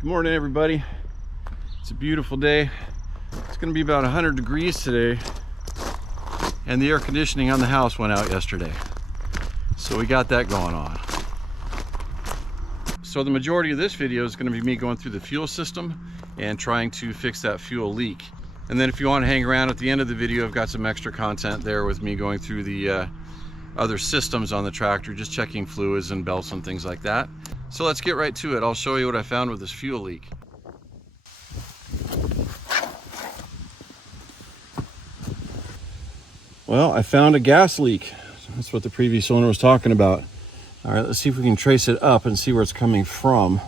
Good morning, everybody. It's a beautiful day. It's going to be about 100 degrees today, and the air conditioning on the house went out yesterday, so we got that going on. So the majority of this video is going to be me going through the fuel system and trying to fix that fuel leak. And then if you want to hang around at the end of the video, I've got some extra content there with me going through the other systems on the tractor, just checking fluids and belts and things like that. So let's get right to it. I'll show you what I found with this fuel leak. Well, I found a gas leak. That's what the previous owner was talking about. All right, let's see if we can trace it up and see where it's coming from.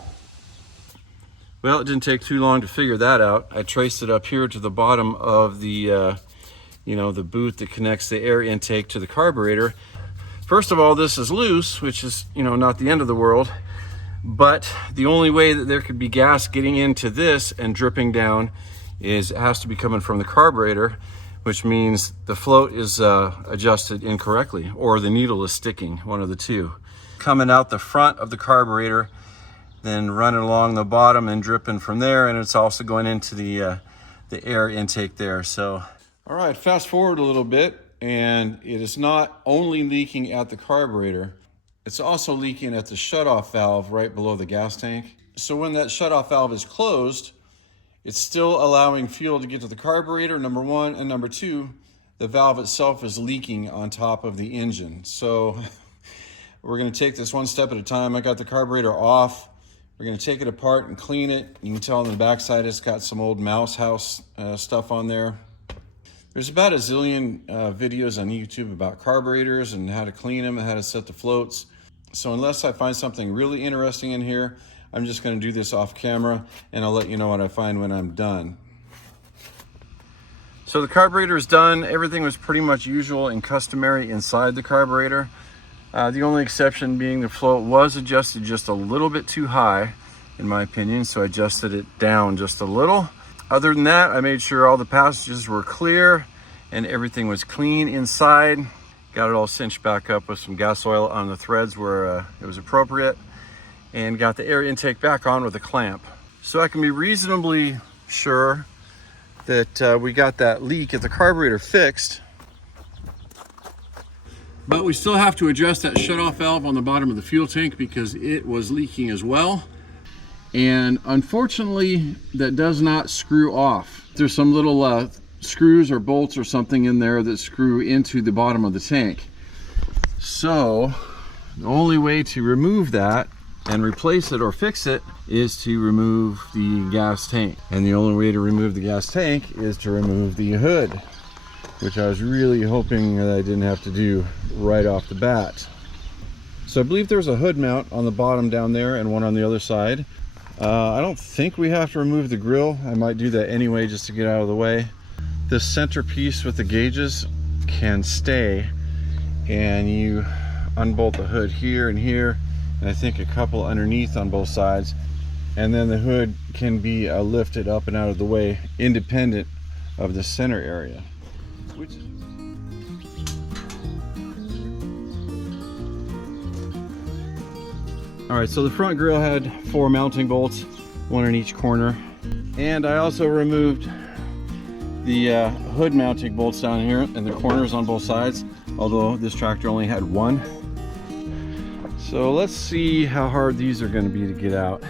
Well, it didn't take too long to figure that out. I traced it up here to the bottom of the, the boot that connects the air intake to the carburetor. First of all, this is loose, which is, not the end of the world. But the only way that there could be gas getting into this and dripping down is it has to be coming from the carburetor, which means the float is adjusted incorrectly, or the needle is sticking, one of the two. Coming out the front of the carburetor, then running along the bottom and dripping from there, and it's also going into the air intake there. So, all right, fast forward a little bit, and it is not only leaking at the carburetor, it's also leaking at the shutoff valve right below the gas tank. So when that shutoff valve is closed, it's still allowing fuel to get to the carburetor, number one, and number two, the valve itself is leaking on top of the engine. So we're gonna take this one step at a time. I got the carburetor off. We're gonna take it apart and clean it. You can tell on the backside it's got some old mouse house stuff on there. There's about a zillion videos on YouTube about carburetors and how to clean them and how to set the floats. So unless I find something really interesting in here, I'm just going to do this off camera, and I'll let you know what I find when I'm done. So the carburetor is done. Everything was pretty much usual and customary inside the carburetor. The only exception being the float was adjusted just a little bit too high, in my opinion, so I adjusted it down just a little. Other than that, I made sure all the passages were clear and everything was clean inside. Got it all cinched back up with some gas oil on the threads where it was appropriate, and got the air intake back on with a clamp. So I can be reasonably sure that we got that leak at the carburetor fixed. But we still have to adjust that shutoff valve on the bottom of the fuel tank because it was leaking as well. And unfortunately, that does not screw off. There's some little screws or bolts or something in there that screw into the bottom of the tank. So the only way to remove that and replace it or fix it is to remove the gas tank. And the only way to remove the gas tank is to remove the hood, which I was really hoping that I didn't have to do right off the bat. So I believe there's a hood mount on the bottom down there and one on the other side. I don't think we have to remove the grill. I might do that anyway just to get out of the way. This center piece with the gauges can stay, and you unbolt the hood here and here, and I think a couple underneath on both sides, and then the hood can be lifted up and out of the way independent of the center area. All right, so the front grill had 4 mounting bolts, one in each corner, and I also removed the hood mounting bolts down here and the corners on both sides, although this tractor only had one. So let's see how hard these are going to be to get out.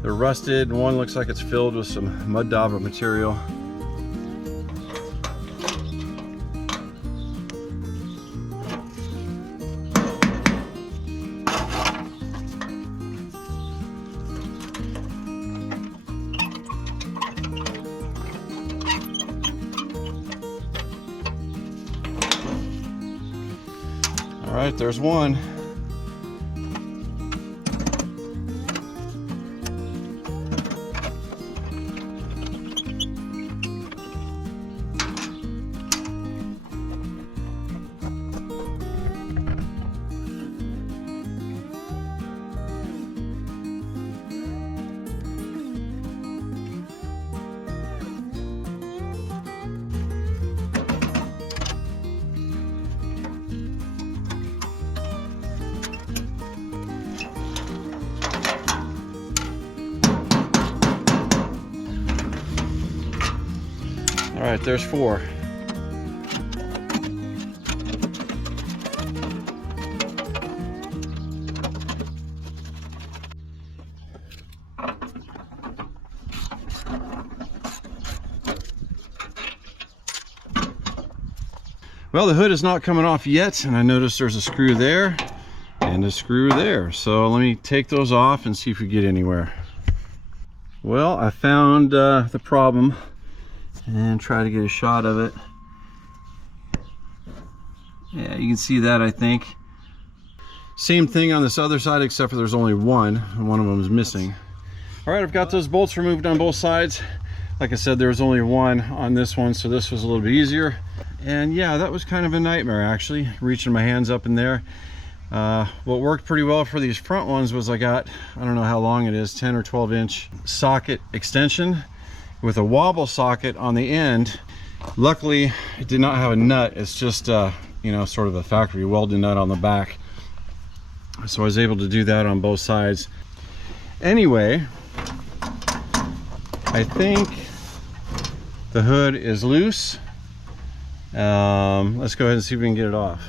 They're rusted, and one looks like it's filled with some mud dauber material. All right, there's one. right, there's 4. Well, the hood is not coming off yet, and I noticed there's a screw there and a screw there. So let me take those off and see if we get anywhere. Well, I found the problem and try to get a shot of it. Yeah, you can see that, I think. Same thing on this other side, except for there's only one, and one of them is missing. All right, I've got those bolts removed on both sides. Like I said, there was only one on this one, so this was a little bit easier. And yeah, that was kind of a nightmare, actually, reaching my hands up in there. What worked pretty well for these front ones was I got, I don't know how long it is, 10 or 12 inch socket extension with a wobble socket on the end. Luckily, it did not have a nut. It's just, you know, sort of a factory welded nut on the back. So I was able to do that on both sides. Anyway, I think the hood is loose. Let's go ahead and see if we can get it off.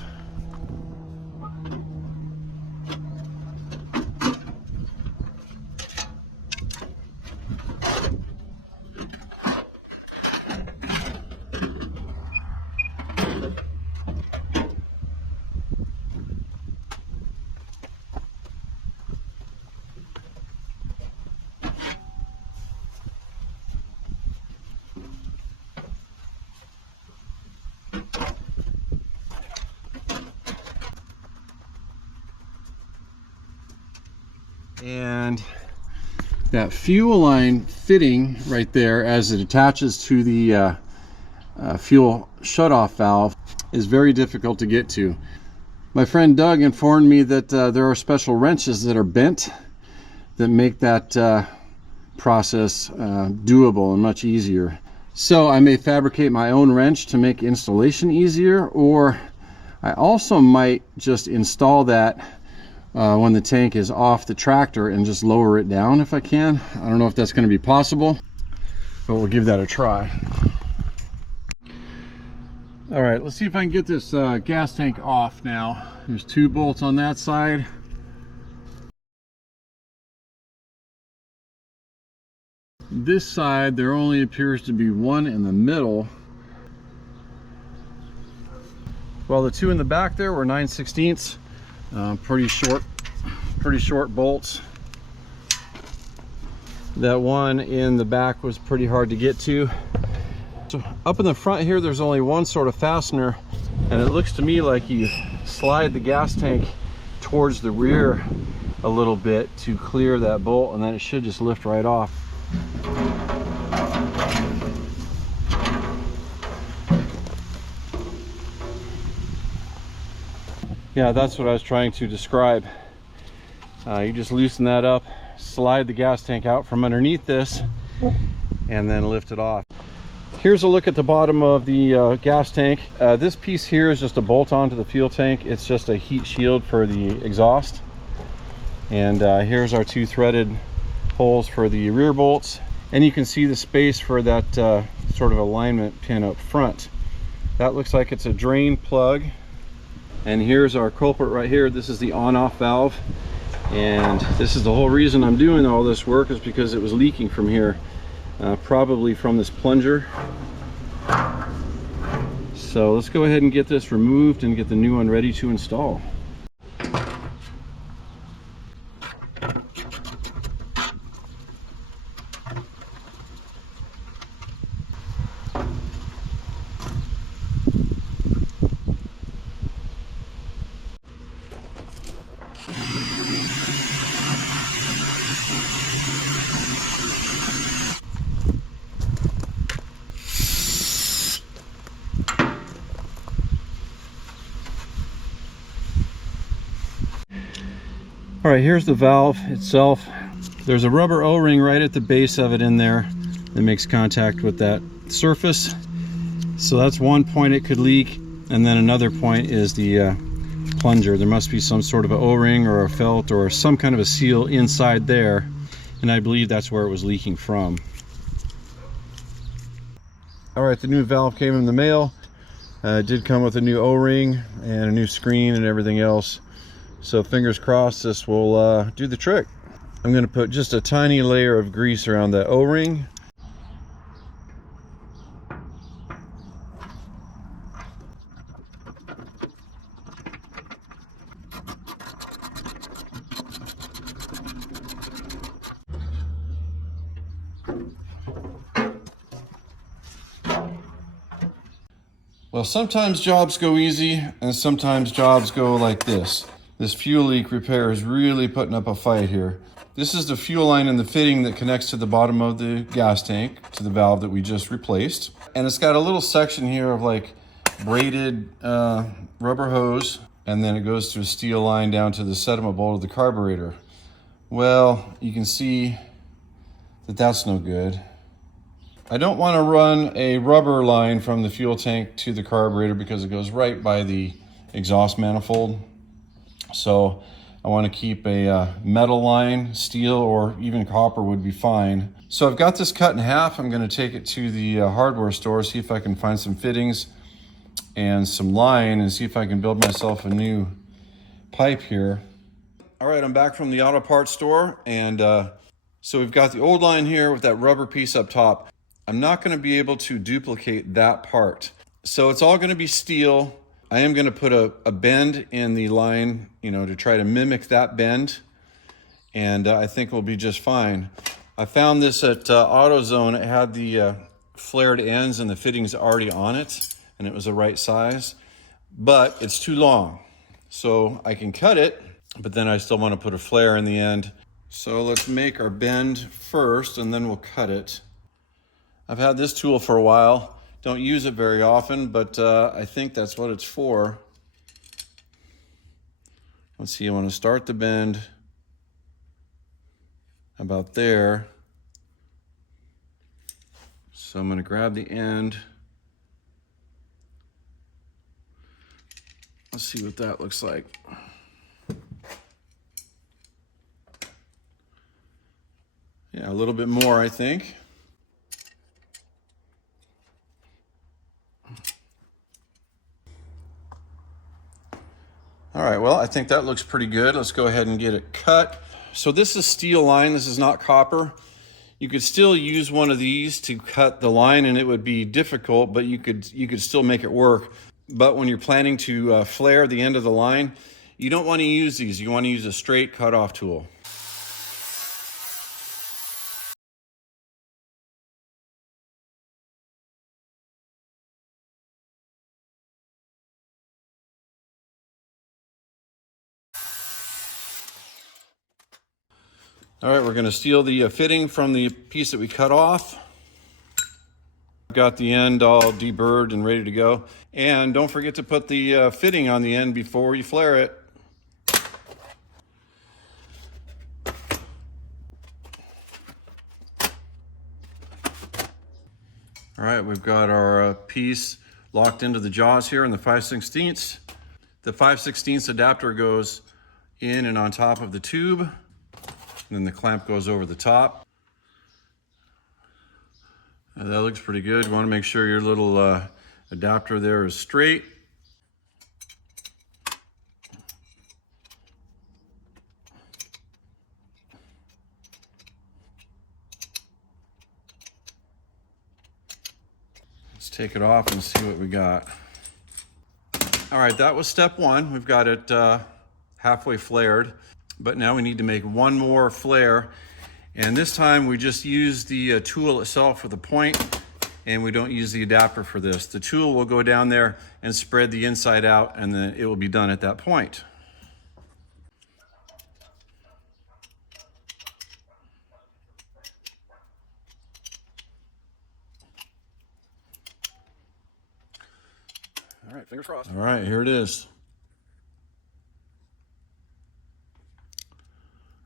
And that fuel line fitting right there, as it attaches to the fuel shutoff valve, is very difficult to get to. My friend Doug informed me that there are special wrenches that are bent that make that process doable and much easier. So I may fabricate my own wrench to make installation easier, or I also might just install that when the tank is off the tractor and just lower it down if I can. I don't know if that's going to be possible, but we'll give that a try. All right, let's see if I can get this gas tank off now. There's 2 bolts on that side. This side, there only appears to be 1 in the middle. Well, the 2 in the back there were 9/16. Pretty short bolts. That one in the back was pretty hard to get to. So up in the front here, there's only one sort of fastener, and it looks to me like you slide the gas tank towards the rear a little bit to clear that bolt, and then it should just lift right off. Yeah, that's what I was trying to describe. You just loosen that up, slide the gas tank out from underneath this, and then lift it off. Here's a look at the bottom of the gas tank. This piece here is just a bolt on to the fuel tank. It's just a heat shield for the exhaust. And here's our 2 threaded holes for the rear bolts. And you can see the space for that sort of alignment pin up front. That looks like it's a drain plug. And here's our culprit right here. This is the on-off valve. And this is the whole reason I'm doing all this work, is because it was leaking from here, probably from this plunger. So let's go ahead and get this removed and get the new one ready to install. All right, here's the valve itself. There's a rubber O-ring right at the base of it in there that makes contact with that surface. So that's one point it could leak, and then another point is the plunger. There must be some sort of an O-ring or a felt or some kind of a seal inside there, and I believe that's where it was leaking from. All right, the new valve came in the mail. It did come with a new O-ring and a new screen and everything else. So fingers crossed this will do the trick. I'm going to put just a tiny layer of grease around that O-ring. Well, sometimes jobs go easy and sometimes jobs go like this. This fuel leak repair is really putting up a fight here. This is the fuel line in the fitting that connects to the bottom of the gas tank, to the valve that we just replaced. And it's got a little section here of like braided rubber hose, and then it goes through a steel line down to the sediment bowl of the carburetor. Well, you can see that that's no good. I don't want to run a rubber line from the fuel tank to the carburetor because it goes right by the exhaust manifold. So I want to keep a metal line, steel or even copper would be fine. So I've got this cut in half. I'm going to take it to the hardware store, see if I can find some fittings and some line and see if I can build myself a new pipe here. All right, I'm back from the auto parts store, and so we've got the old line here with that rubber piece up top. I'm not going to be able to duplicate that part. So it's all going to be steel. I am going to put a bend in the line, to try to mimic that bend. And I think we'll be just fine. I found this at AutoZone. It had the flared ends and the fittings already on it, and it was the right size, but it's too long. So I can cut it, but then I still want to put a flare in the end. So let's make our bend first, and then we'll cut it. I've had this tool for a while. Don't use it very often, but I think that's what it's for. Let's see, I want to start the bend about there. So I'm going to grab the end. Let's see what that looks like. Yeah, a little bit more, I think. All right, well, I think that looks pretty good. Let's go ahead and get it cut. So this is steel line, this is not copper. You could still use one of these to cut the line and it would be difficult, but you could still make it work. But when you're planning to flare the end of the line, you don't want to use these. You want to use a straight cutoff tool. All right, we're going to steal the fitting from the piece that we cut off. Got the end all deburred and ready to go. And don't forget to put the fitting on the end before you flare it. All right, we've got our piece locked into the jaws here in the 5/16. The 5/16 adapter goes in and on top of the tube. And then the clamp goes over the top. That looks pretty good. You want to make sure your little adapter there is straight. Let's take it off and see what we got. All right, that was step one. We've got it halfway flared. But now we need to make one more flare. And this time we just use the tool itself with a point, and we don't use the adapter for this. The tool will go down there and spread the inside out, and then it will be done at that point. All right, fingers crossed. All right, here it is.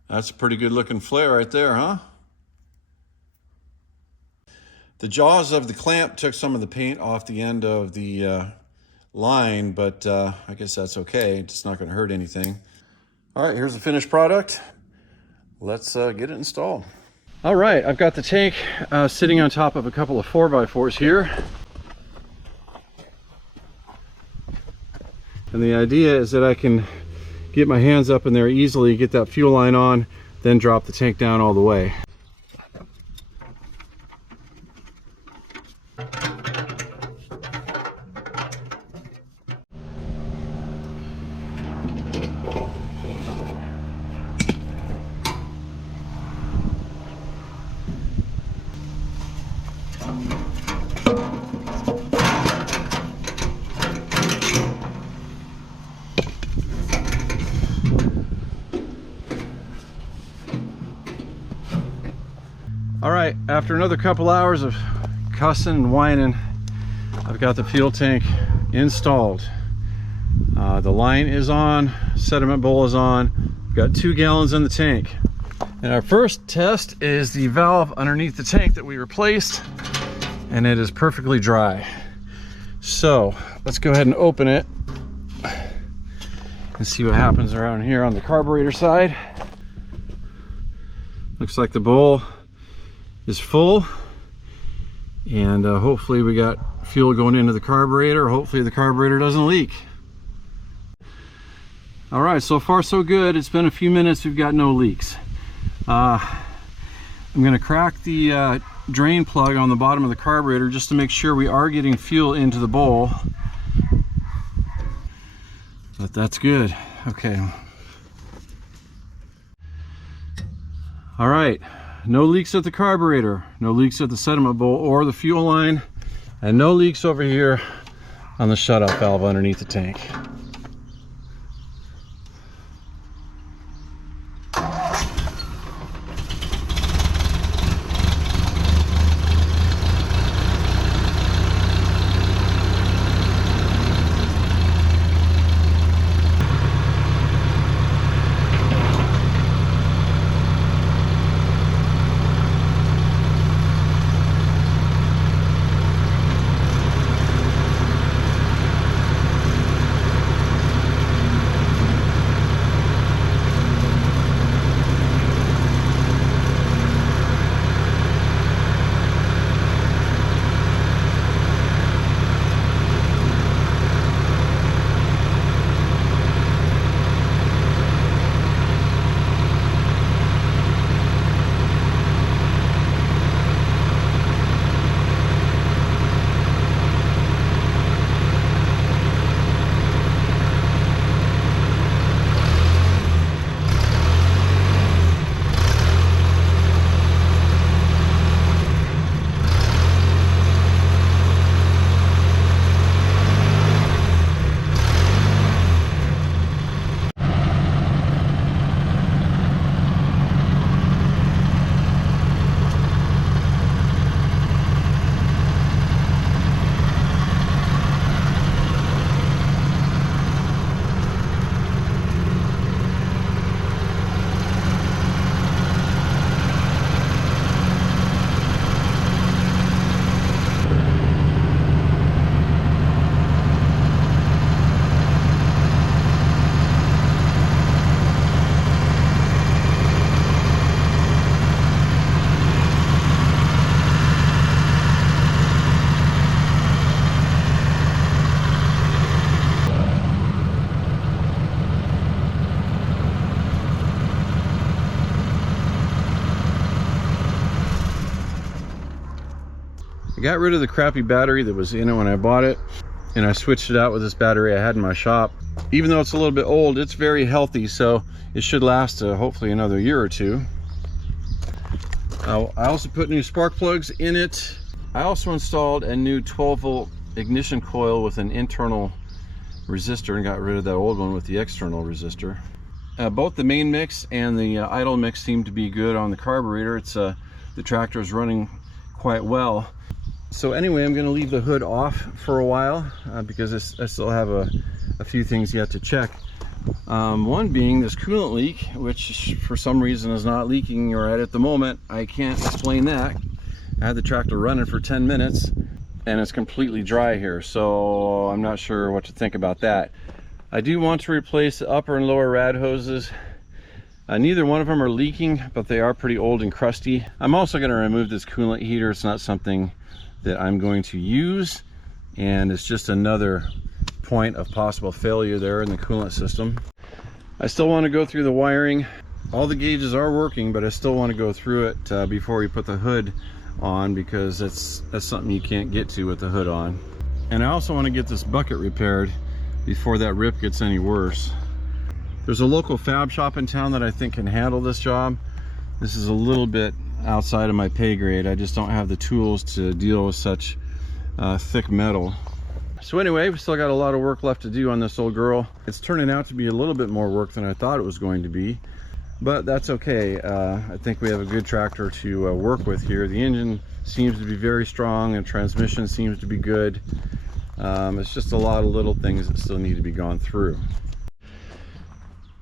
That's a pretty good looking flare right there, huh? The jaws of the clamp took some of the paint off the end of the line, but I guess that's okay. It's not going to hurt anything. All right, here's the finished product. Let's get it installed. All right, I've got the tank sitting on top of a couple of 4x4s here. And the idea is that I can get my hands up in there easily, get that fuel line on, then drop the tank down all the way. All right, after another couple hours of cussing and whining, I've got the fuel tank installed. The line is on, sediment bowl is on. We've got 2 gallons in the tank. And our first test is the valve underneath the tank that we replaced, and it is perfectly dry. So let's go ahead and open it and see what happens around here on the carburetor side. Looks like the bowl is full, and hopefully we got fuel going into the carburetor. Hopefully the carburetor doesn't leak. All right, so far so good. It's been a few minutes, we've got no leaks. I'm gonna crack the drain plug on the bottom of the carburetor just to make sure we are getting fuel into the bowl. But that's good. Okay. All right. No leaks at the carburetor, no leaks at the sediment bowl or the fuel line, and no leaks over here on the shutoff valve underneath the tank. I got rid of the crappy battery that was in it when I bought it, and I switched it out with this battery I had in my shop. Even though it's a little bit old, it's very healthy, so it should last hopefully another year or two. I also put new spark plugs in it. I also installed a new 12-volt ignition coil with an internal resistor and got rid of that old one with the external resistor. Both the main mix and the idle mix seem to be good on the carburetor. It's the tractor is running quite well. So anyway, I'm going to leave the hood off for a while because I still have a few things yet to check. One being this coolant leak, which for some reason is not leaking right at the moment. I can't explain that. I had the tractor running for 10 minutes and it's completely dry here, so I'm not sure what to think about that. I do want to replace the upper and lower rad hoses. Neither one of them are leaking, but they are pretty old and crusty. I'm also going to remove this coolant heater. It's not something that I'm going to use, and it's just another point of possible failure there in the coolant system. I still want to go through the wiring. All the gauges are working, but I still want to go through it before we put the hood on, because that's something you can't get to with the hood on. And I also want to get this bucket repaired before that rip gets any worse. There's a local fab shop in town that I think can handle this job. This is a little bit outside of my pay grade. I just don't have the tools to deal with such thick metal. So anyway, we still got a lot of work left to do on this old girl. It's turning out to be a little bit more work than I thought it was going to be, but that's okay. I think we have a good tractor to work with here. The engine seems to be very strong and transmission seems to be good. It's just a lot of little things that still need to be gone through.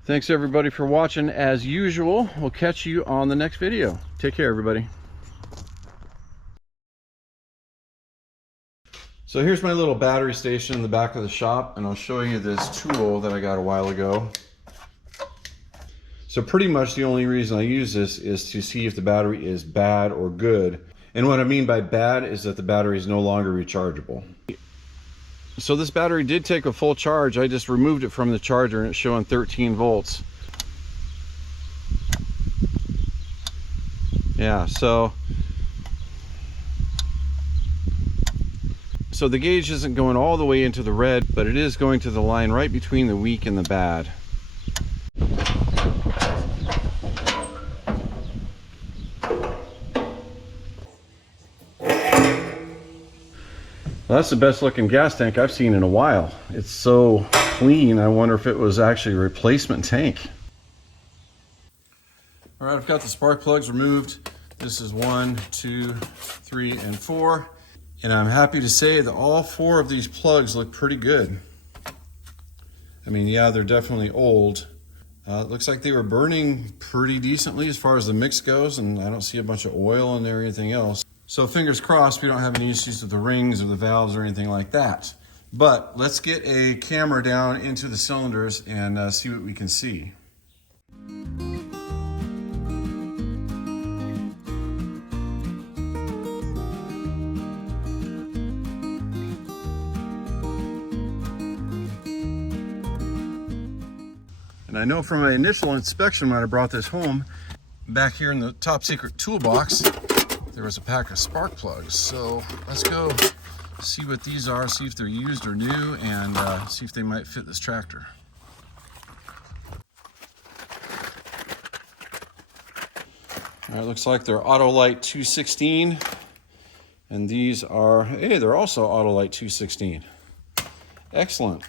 Thanks everybody for watching as usual. We'll catch you on the next video. Take care, everybody. So here's my little battery station in the back of the shop, and I'll show you this tool that I got a while ago. So pretty much the only reason I use this is to see if the battery is bad or good. And what I mean by bad is that the battery is no longer rechargeable. So this battery did take a full charge. I just removed it from the charger and it's showing 13 volts. Yeah, so the gauge isn't going all the way into the red, but it is going to the line right between the weak and the bad. Well, that's the best looking gas tank I've seen in a while. It's so clean, I wonder if it was actually a replacement tank. All right, I've got the spark plugs removed. This is 1, 2, 3, and 4. And I'm happy to say that all 4 of these plugs look pretty good. I mean, yeah, they're definitely old. It looks like they were burning pretty decently as far as the mix goes, and I don't see a bunch of oil in there or anything else. So fingers crossed we don't have any issues with the rings or the valves or anything like that. But let's get a camera down into the cylinders and see what we can see. And I know from my initial inspection when I brought this home, back here in the top secret toolbox, there was a pack of spark plugs. So let's go see what these are, see if they're used or new, and see if they might fit this tractor. All right, looks like they're Autolite 216, and these are, hey, they're also Autolite 216. Excellent.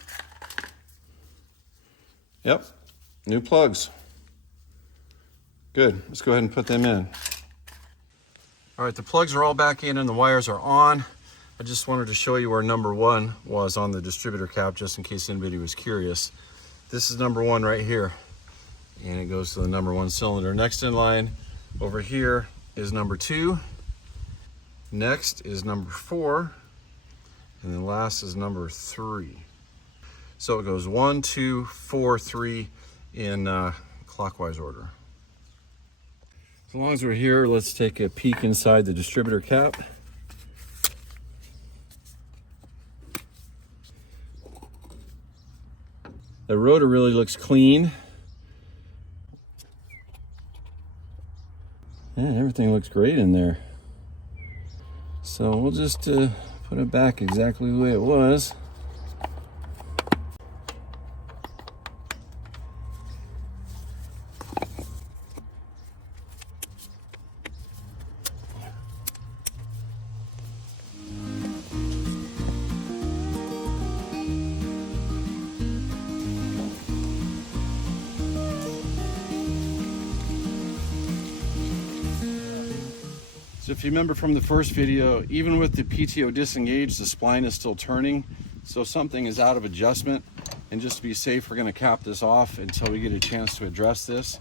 Yep, new plugs. Good, let's go ahead and put them in. All right, the plugs are all back in and the wires are on. I just wanted to show you where number 1 was on the distributor cap, just in case anybody was curious. This is number 1 right here, and it goes to the number 1 cylinder. Next in line over here is number 2. Next is number 4, and then last is number 3. So it goes 1, 2, 4, 3 in clockwise order. As long as we're here, let's take a peek inside the distributor cap. The rotor really looks clean. Yeah, everything looks great in there. So we'll just put it back exactly the way it was. So if you remember from the first video, even with the PTO disengaged, the spline is still turning. So something is out of adjustment. And just to be safe, we're going to cap this off until we get a chance to address this,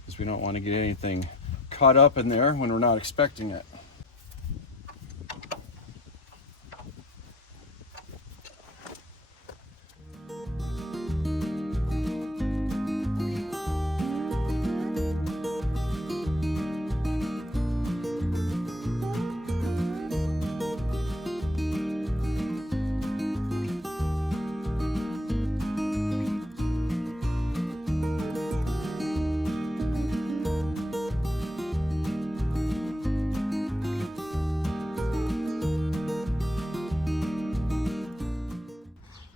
because we don't want to get anything caught up in there when we're not expecting it.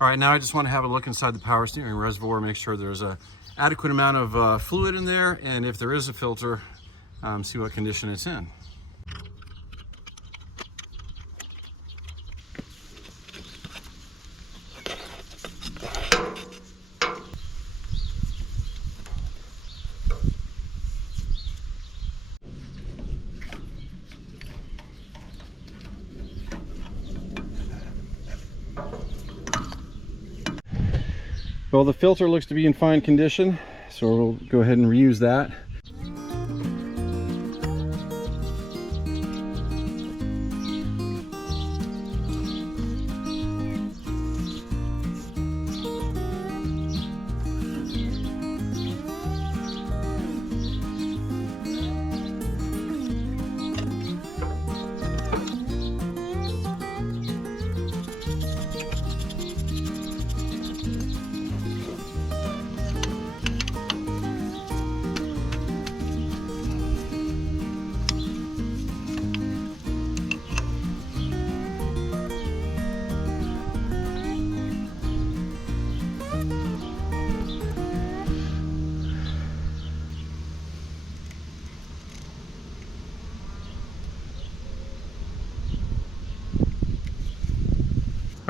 All right, now I just want to have a look inside the power steering reservoir, make sure there's a adequate amount of fluid in there, and if there is a filter, see what condition it's in. Well, the filter looks to be in fine condition, so we'll go ahead and reuse that.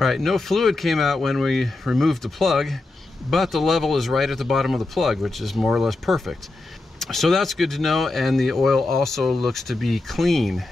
All right, no fluid came out when we removed the plug, but the level is right at the bottom of the plug, which is more or less perfect. So that's good to know, and the oil also looks to be clean.